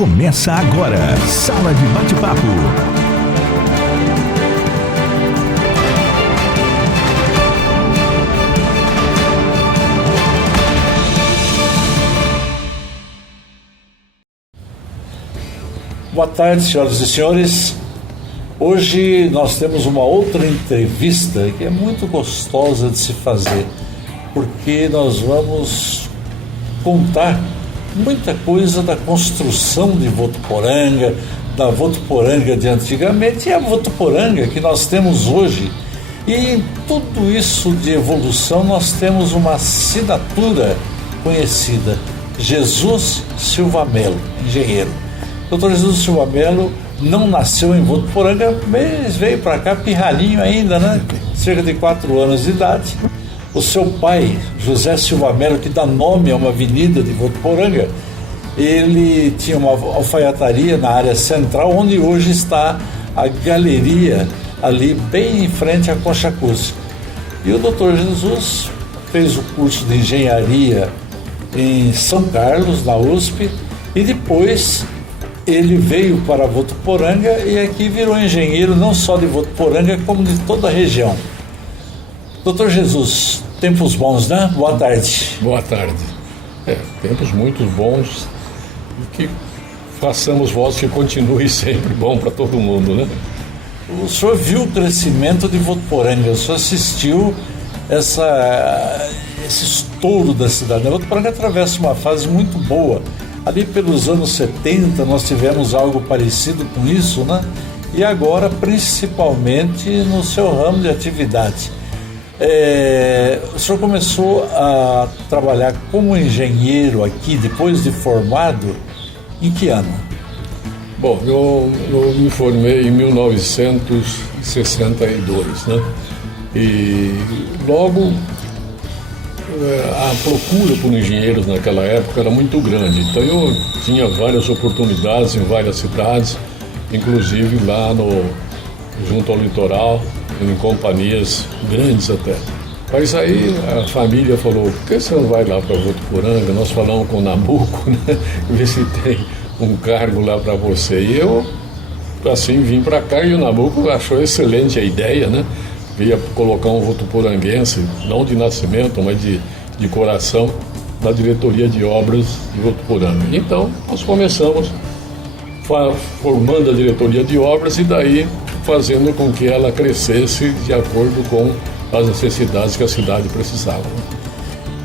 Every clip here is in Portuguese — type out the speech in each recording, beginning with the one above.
Começa agora, Sala de Bate-Papo. Boa tarde, senhoras e senhores. Hoje nós temos uma outra entrevista que é muito gostosa de se fazer, porque nós vamos contar muita coisa da construção de Votuporanga, da Votuporanga de antigamente e a Votuporanga que nós temos hoje. E em tudo isso de evolução nós temos uma assinatura conhecida: Jesus Silva Melo, engenheiro. Dr. Jesus Silva Melo não nasceu em Votuporanga, mas veio para cá pirralhinho ainda, né? Cerca de 4 anos de idade. O seu pai, José Silva Melo, que dá nome a uma avenida de Votuporanga, ele tinha uma alfaiataria na área central, onde hoje está a galeria, ali bem em frente à Concha Acústica. E o Dr. Jesus fez o curso de engenharia em São Carlos, na USP, e depois ele veio para Votuporanga e aqui virou engenheiro não só de Votuporanga, como de toda a região. Doutor Jesus, tempos bons, né? Boa tarde. Boa tarde. Tempos muito bons e que façamos votos que continue sempre bom para todo mundo, né? O senhor viu o crescimento de Votuporanga, o senhor assistiu esse estouro da cidade. A Votuporanga atravessa uma fase muito boa. Ali pelos anos 70 nós tivemos algo parecido com isso, né? E agora principalmente no seu ramo de atividade. O senhor começou a trabalhar como engenheiro aqui, depois de formado, em que ano? Bom, eu me formei em 1962, né? E logo a procura por engenheiros naquela época era muito grande. Então eu tinha várias oportunidades em várias cidades, inclusive lá junto ao litoral, em companhias grandes até. Mas aí a família falou: por que você não vai lá para Votuporanga? Nós falamos com o Nabuco, né? Ver se tem um cargo lá para você. E eu, assim, vim para cá e o Nabuco achou excelente a ideia, né? Veio colocar um votuporanguense, não de nascimento, mas de coração, na diretoria de obras de Votuporanga. Então, nós começamos formando a diretoria de obras e daí fazendo com que ela crescesse de acordo com as necessidades que a cidade precisava.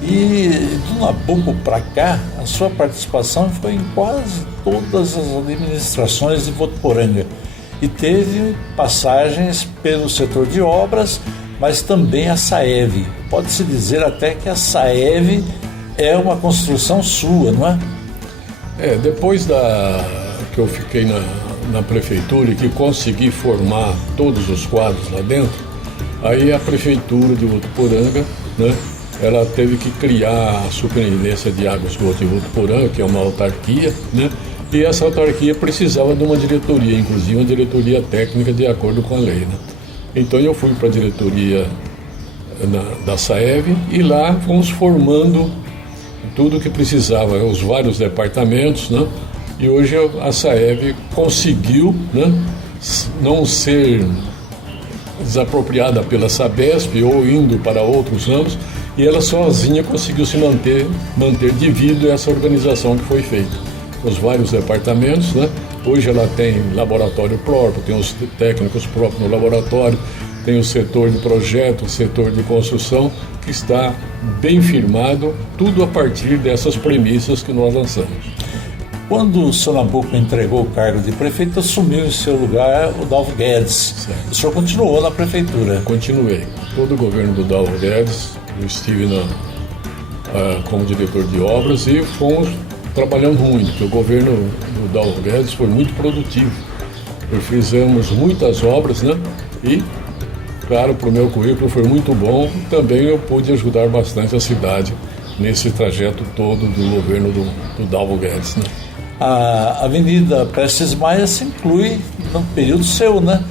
E do Nabuco para cá, a sua participação foi em quase todas as administrações de Votuporanga e teve passagens pelo setor de obras, mas também a SAEV. Pode-se dizer até que a SAEV é uma construção sua, não é? Depois que eu fiquei na prefeitura e que consegui formar todos os quadros lá dentro, aí a prefeitura de Votuporanga, né, ela teve que criar a Superintendência de Água e Esgoto de Votuporanga, que é uma autarquia, né, e essa autarquia precisava de uma diretoria, inclusive uma diretoria técnica de acordo com a lei, né. Então eu fui para a diretoria da SAEV e lá fomos formando tudo o que precisava, os vários departamentos, né. E hoje a SAEV conseguiu, né, não ser desapropriada pela Sabesp ou indo para outros ramos, e ela sozinha conseguiu se manter devido a essa organização que foi feita. Os vários departamentos, né? Hoje ela tem laboratório próprio, tem os técnicos próprios no laboratório, tem o setor de projeto, o setor de construção, que está bem firmado, tudo a partir dessas premissas que nós lançamos. Quando o senhor Nabuco entregou o cargo de prefeito, assumiu em seu lugar o Dalvo Guedes. Certo. O senhor continuou na prefeitura? Continuei. Todo o governo do Dalvo Guedes, eu estive como diretor de obras e fomos trabalhando muito, porque o governo do Dalvo Guedes foi muito produtivo. Fizemos muitas obras, né? E, claro, para o meu currículo foi muito bom. Também eu pude ajudar bastante a cidade nesse trajeto todo do governo do Dalvo Guedes, né? A Avenida Prestes Maia se inclui no período seu, né?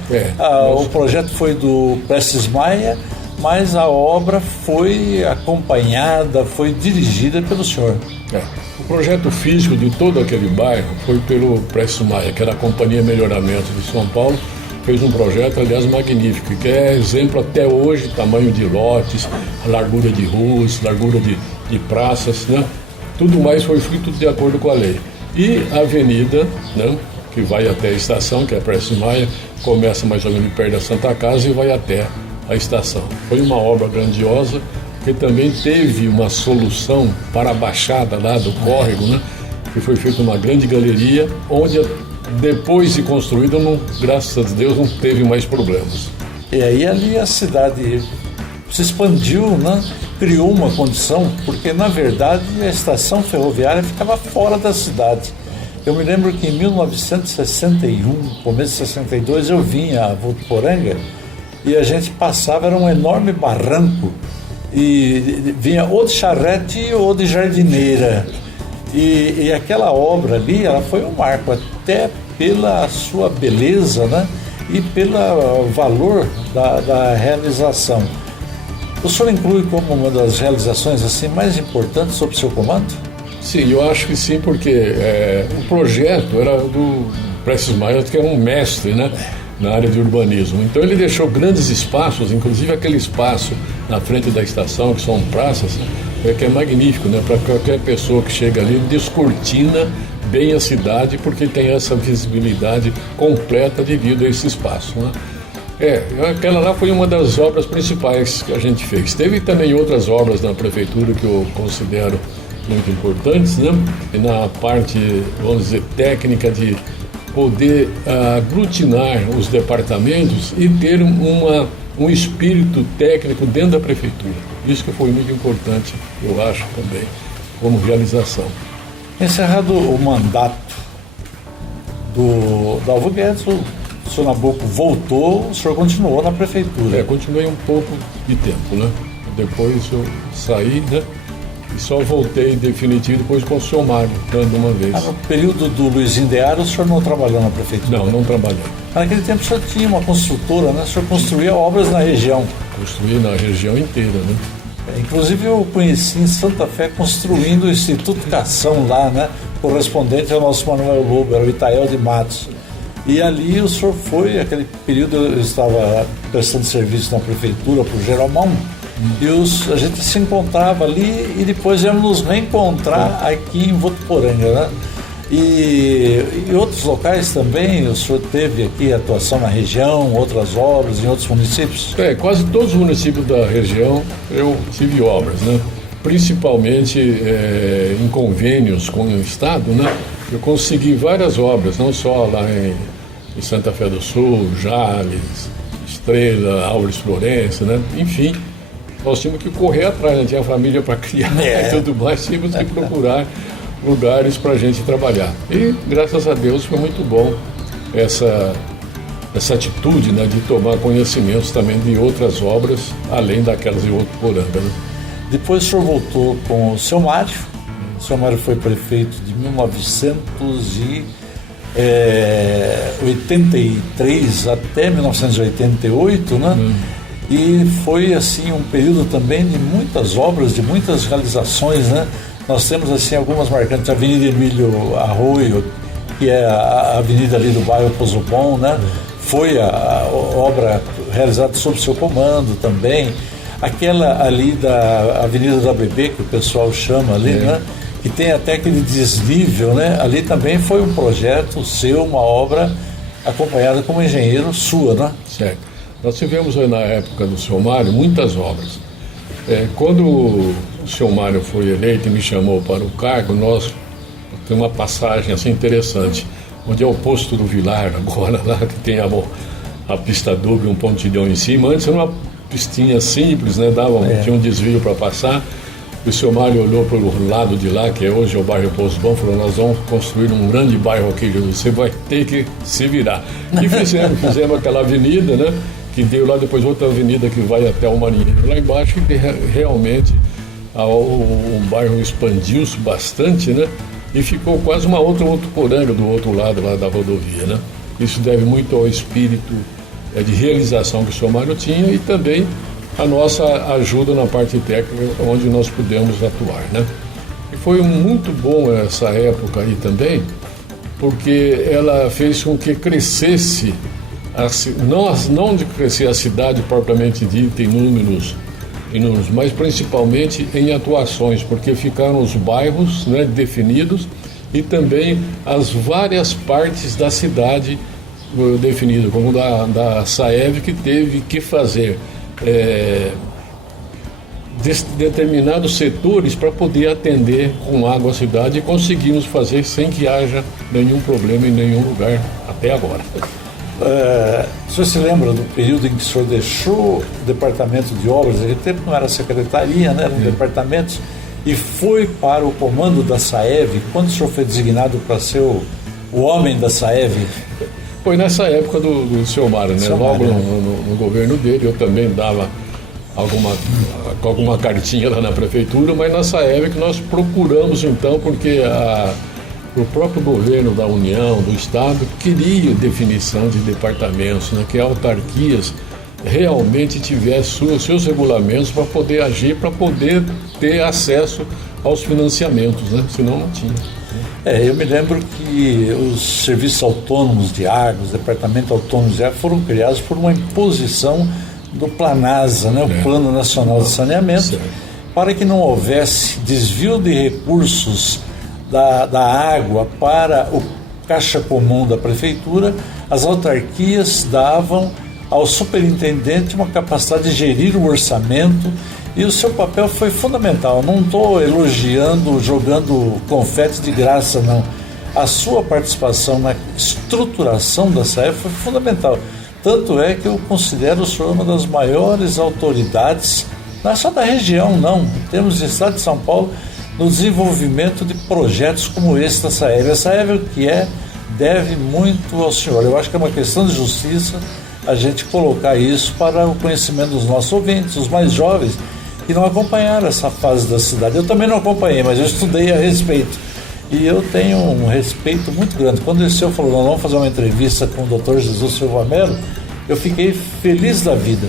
O projeto foi do Prestes Maia, mas a obra foi acompanhada, foi dirigida pelo senhor. O projeto físico de todo aquele bairro foi pelo Prestes Maia, que era a Companhia Melhoramento de São Paulo, fez um projeto, aliás, magnífico, que é exemplo até hoje, tamanho de lotes, largura de ruas, largura de praças, né? Tudo mais foi feito de acordo com a lei. E a avenida, né, que vai até a estação, que é a Prestes Maia, começa mais ou menos perto da Santa Casa e vai até a estação. Foi uma obra grandiosa, que também teve uma solução para a baixada lá do córrego, né? Que foi feita uma grande galeria, onde depois de construída, graças a Deus, não teve mais problemas. E aí ali a cidade se expandiu, né? Criou uma condição, porque na verdade a estação ferroviária ficava fora da cidade. Eu me lembro que em 1961, começo de 62, eu vim a Votuporanga e a gente passava, era um enorme barranco, e vinha ou de charrete ou de jardineira. E aquela obra ali, ela foi um marco, até pela sua beleza, né? E pelo valor da realização. O senhor inclui como uma das realizações assim mais importantes sob seu comando? Sim, eu acho que sim, porque o projeto era do Prestes Maia, que é um mestre, né, na área de urbanismo. Então ele deixou grandes espaços, inclusive aquele espaço na frente da estação, que são praças, que é magnífico, né, para qualquer pessoa que chega ali, descortina bem a cidade, porque tem essa visibilidade completa devido a esse espaço, né? Aquela lá foi uma das obras principais que a gente fez. Teve também outras obras na prefeitura que eu considero muito importantes, né? Na parte, vamos dizer, técnica de poder aglutinar os departamentos e ter um espírito técnico dentro da prefeitura. Isso que foi muito importante, eu acho também, como realização. Encerrado o mandato do Alvo Guedes, o senhor Nabuco voltou, o senhor continuou na prefeitura. Continuei um pouco de tempo, né? Depois eu saí, né? E só voltei em definitivo depois com o senhor Mário, dando uma vez. No período do Luizinho Deara, o senhor não trabalhou na prefeitura? Não trabalhei. Naquele tempo o senhor tinha uma construtora, né? O senhor construía obras na região. Construí na região inteira, né? Inclusive eu conheci em Santa Fé construindo o Instituto Cação lá, né? Correspondente ao nosso Manuel Lobo, era o Itael de Matos. E ali o senhor foi, aquele período eu estava prestando serviço na prefeitura para o Geralmão, e a gente se encontrava ali e depois íamos nos reencontrar aqui em Votuporanga, né? E outros locais também, o senhor teve aqui atuação na região, outras obras em outros municípios? Quase todos os municípios da região eu tive obras, né? Principalmente em convênios com o Estado, né? Eu consegui várias obras, não só lá em Santa Fé do Sul, Jales, Estrela, Álvares Florença, né? Enfim, nós tínhamos que correr atrás, né? Tinha família para criar e tudo mais, tínhamos que procurar lugares para a gente trabalhar. E, graças a Deus, foi muito bom essa atitude, né, de tomar conhecimentos também de outras obras, além daquelas de Votuporanga, né? Depois o senhor voltou com o seu Mário. O seu Mário foi prefeito de 1983 até 1988, né? E foi assim um período também de muitas obras, de muitas realizações, né? Nós temos assim algumas marcantes, a Avenida Emílio Arroio, que é a avenida ali do bairro Pozo Bom, né? Foi a obra realizada sob seu comando também. Aquela ali da Avenida da Bebê, que o pessoal chama ali, né? Que tem até aquele desnível, né? Ali também foi um projeto seu, uma obra acompanhada como engenheiro sua, né? Certo. Nós tivemos na época do senhor Mário muitas obras. Quando o senhor Mário foi eleito e me chamou para o cargo, nós temos uma passagem assim interessante, onde é o posto do Vilar, agora lá que tem a pista dupla e um pontilhão em cima. Antes era uma pistinha simples, né? Tinha um desvio para passar. O senhor Mário olhou para o lado de lá, que hoje é o bairro Poço Bom, falou: nós vamos construir um grande bairro aqui, você vai ter que se virar. E fizemos aquela avenida, né? Que deu lá depois outra avenida que vai até o Marinheiro. Lá embaixo, realmente, o bairro expandiu-se bastante, né? E ficou quase uma outra Votuporanga do outro lado lá da rodovia, né? Isso deve muito ao espírito de realização que o senhor Mário tinha e também a nossa ajuda na parte técnica, onde nós pudemos atuar, né? E foi muito bom essa época aí também, porque ela fez com que crescesse, não de crescer a cidade propriamente dita em números, mas principalmente em atuações, porque ficaram os bairros, né, definidos, e também as várias partes da cidade definidas, como da SAEV, que teve que fazer determinados setores para poder atender com água a cidade, e conseguimos fazer sem que haja nenhum problema em nenhum lugar até agora. O senhor se lembra do período em que o senhor deixou o departamento de obras? Naquele tempo não era secretaria, né? Eram departamentos, e foi para o comando da SAEV. Quando o senhor foi designado para ser o homem da SAEV? Foi nessa época do seu Mário, né? Logo no governo dele, eu também dava alguma cartinha lá na prefeitura, mas na SAEV que nós procuramos então, porque o próprio governo da União, do Estado, queria definição de departamentos, né? Que autarquias realmente tivessem seus regulamentos para poder agir, para poder ter acesso aos financiamentos, né? Senão não tinha. Eu me lembro que os serviços autônomos de água, os departamentos autônomos de água, foram criados por uma imposição do Planasa, né? O Plano Nacional de Saneamento, para que não houvesse desvio de recursos da água para o caixa comum da prefeitura. As autarquias davam ao superintendente uma capacidade de gerir o orçamento, e o seu papel foi fundamental. Não estou elogiando, jogando confete de graça, não. A sua participação na estruturação da SAEV foi fundamental. Tanto é que eu considero o senhor uma das maiores autoridades, não é só da região, não, em termos de estado de São Paulo, no desenvolvimento de projetos como esse da SAEV. A SAEV, o que deve muito ao senhor. Eu acho que é uma questão de justiça a gente colocar isso para o conhecimento dos nossos ouvintes, os mais jovens, que não acompanharam essa fase da cidade. Eu também não acompanhei, mas eu estudei a respeito. E eu tenho um respeito muito grande. Quando o senhor falou, nós vamos fazer uma entrevista com o Dr. Jesus Silva Melo, eu fiquei feliz da vida,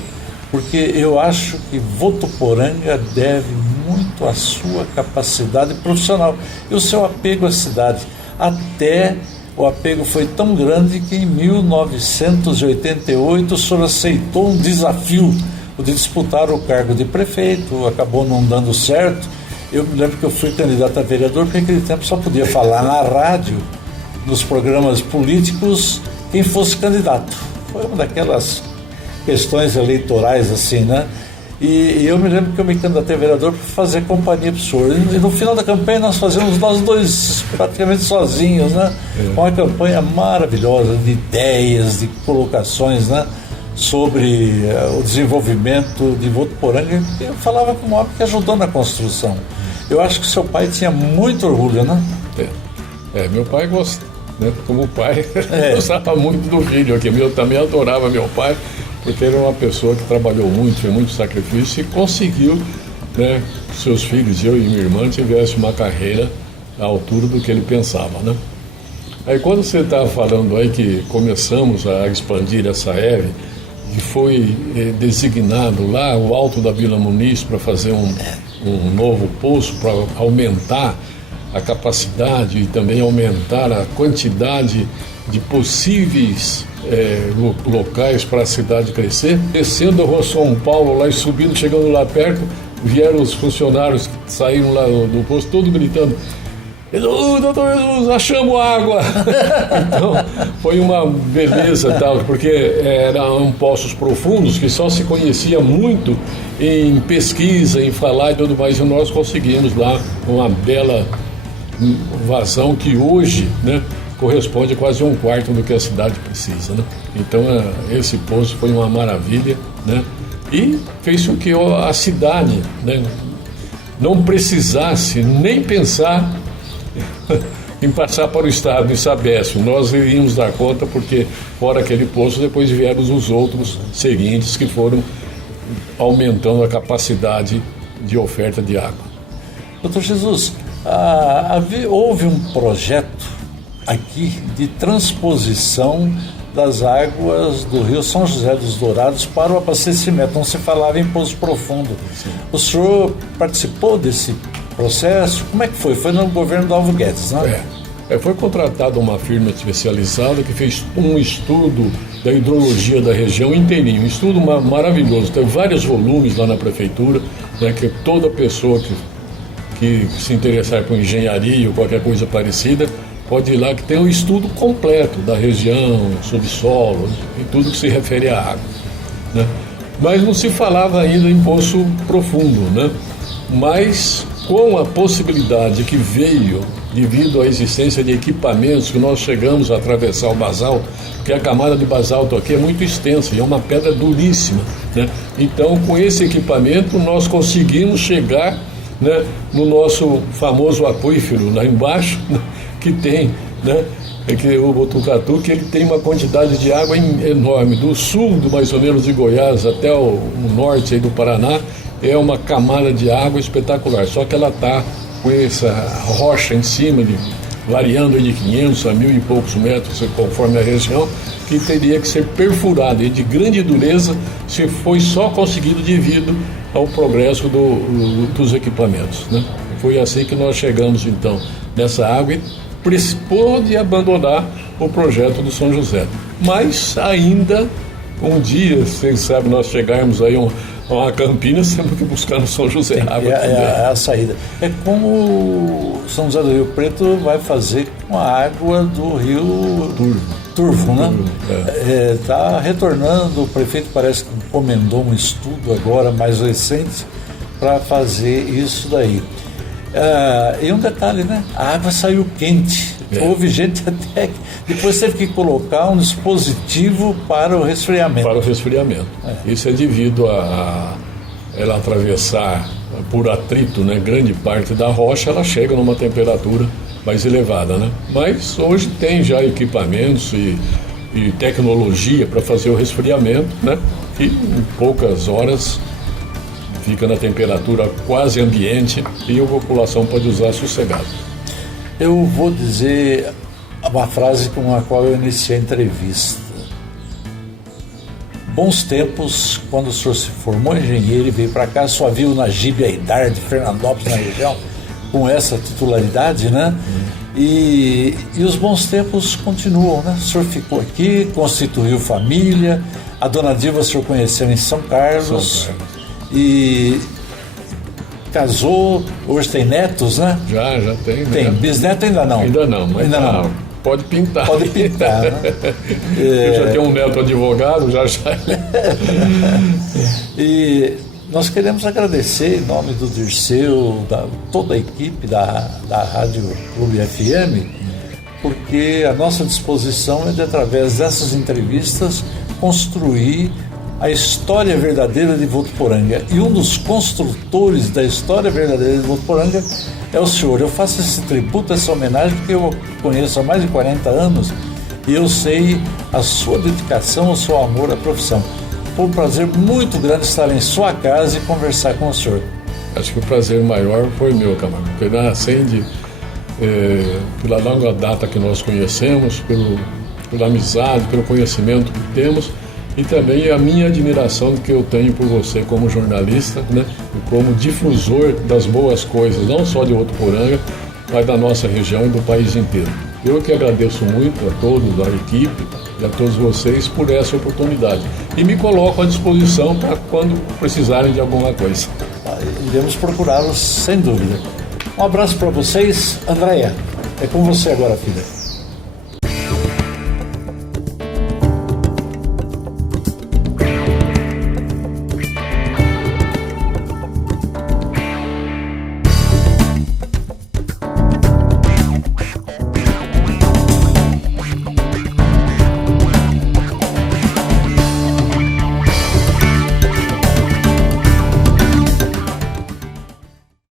porque eu acho que Votuporanga deve muito à sua capacidade profissional e o seu apego à cidade. Até o apego foi tão grande que em 1988 o senhor aceitou um desafio, o de disputar o cargo de prefeito. Acabou não dando certo. Eu me lembro que eu fui candidato a vereador, porque naquele tempo só podia falar na rádio, nos programas políticos, quem fosse candidato. Foi uma daquelas questões eleitorais assim, né? E eu me lembro que eu me candidatei a vereador para fazer companhia para o senhor. E no final da campanha nós fazíamos nós dois praticamente sozinhos, né? Uma campanha maravilhosa de ideias, de colocações, né? Sobre o desenvolvimento de Votuporanga. Eu falava com o homem que ajudou na construção. Eu acho que seu pai tinha muito orgulho, né? Meu pai gostava, né? Como pai, gostava muito do filho aqui. Eu também adorava meu pai, porque ele era uma pessoa que trabalhou muito, fez muito sacrifício e conseguiu, né, que seus filhos, eu e minha irmã, tivessem uma carreira à altura do que ele pensava, né? Aí quando você estava falando aí que começamos a expandir essa SAEV, que foi designado lá o alto da Vila Muniz para fazer um novo poço, para aumentar a capacidade e também aumentar a quantidade de possíveis locais para a cidade crescer. Descendo a rua São Paulo lá e subindo, chegando lá perto, vieram os funcionários que saíram lá do posto, todos gritando: doutor Jesus, achamos água. Então foi uma beleza tal, porque eram poços profundos que só se conhecia muito em pesquisa, em falar e tudo mais, e nós conseguimos lá uma bela vazão que hoje, né, corresponde a quase 1/4 do que a cidade precisa, né? Então esse poço foi uma maravilha, né? E fez com que a cidade, né, não precisasse nem pensar em passar para o estado de Sabesp. Nós iríamos dar conta, porque fora aquele poço depois vieram os outros seguintes que foram aumentando a capacidade de oferta de água. Doutor Jesus, houve um projeto aqui de transposição das águas do Rio São José dos Dourados para o abastecimento. Não se falava em Poço Profundo. Sim. O senhor participou desse processo? Como é que foi? Foi no governo do Alvo Guedes, né? Foi contratada uma firma especializada que fez um estudo da hidrologia da região inteirinho, um estudo maravilhoso. Tem vários volumes lá na prefeitura, né, que toda pessoa que se interessar por engenharia ou qualquer coisa parecida pode ir lá, que tem um estudo completo da região, subsolo e tudo que se refere à água, né? Mas não se falava ainda em Poço Profundo, né? Mas com a possibilidade que veio devido à existência de equipamentos que nós chegamos a atravessar o basalto, porque a camada de basalto aqui é muito extensa e é uma pedra duríssima, né? Então, com esse equipamento, nós conseguimos chegar, né, no nosso famoso aquífero lá embaixo, né, que tem, né, que o Botucatu, que ele tem uma quantidade de água enorme, do sul, mais ou menos, de Goiás até o norte aí do Paraná, é uma camada de água espetacular, só que ela está com essa rocha em cima, variando de 500 a 1.000 e poucos metros, conforme a região, que teria que ser perfurada e de grande dureza se foi só conseguido devido ao progresso dos equipamentos, né? Foi assim que nós chegamos, então, nessa água e pôde abandonar o projeto do São José. Mas ainda um dia, vocês sabem, nós chegarmos aí a Campinas, temos que buscar no São José água. É a saída. É como o São José do Rio Preto vai fazer com a água do Rio Turvo, né? Está retornando, o prefeito parece que encomendou um estudo agora mais recente para fazer isso daí. E um detalhe, né? A água saiu quente. Houve gente até que depois teve que colocar um dispositivo para o resfriamento. Para o resfriamento. Isso é devido a ela atravessar por atrito, né, grande parte da rocha, ela chega numa temperatura mais elevada, né? Mas hoje tem já equipamentos e tecnologia para fazer o resfriamento, né? Que em poucas horas fica na temperatura quase ambiente e a população pode usar sossegado. Eu vou dizer uma frase com a qual eu iniciei a entrevista. Bons tempos, quando o senhor se formou engenheiro e veio para cá, só viu Najib Haidar de Fernandópolis, na região, com essa titularidade, né? E os bons tempos continuam, né? O senhor ficou aqui, constituiu família, a dona Dilva o senhor conheceu em São Carlos. E casou, hoje tem netos, né? Já tem. Tem, bisneto ainda não? Ainda não, mas ainda não. Pode pintar. Pode pintar, né? Eu já tenho um neto advogado, já. E nós queremos agradecer em nome do Dirceu, toda a equipe da Rádio Clube FM, porque a nossa disposição é de, através dessas entrevistas, construir a história verdadeira de Votuporanga. E um dos construtores da história verdadeira de Votuporanga é o senhor. Eu faço esse tributo, essa homenagem, porque eu conheço há mais de 40 anos e eu sei a sua dedicação, o seu amor à profissão. Foi um prazer muito grande estar em sua casa e conversar com o senhor. Acho que o prazer maior foi meu, Camargo, porque acende pela longa data que nós conhecemos, pela amizade, pelo conhecimento que temos, e também a minha admiração que eu tenho por você como jornalista, né, e como difusor das boas coisas, não só de Votuporanga, mas da nossa região e do país inteiro. Eu que agradeço muito a todos, a equipe e a todos vocês por essa oportunidade. E me coloco à disposição para quando precisarem de alguma coisa. Iremos procurá-los, sem dúvida. Um abraço para vocês. Andréia, é com você agora, filha.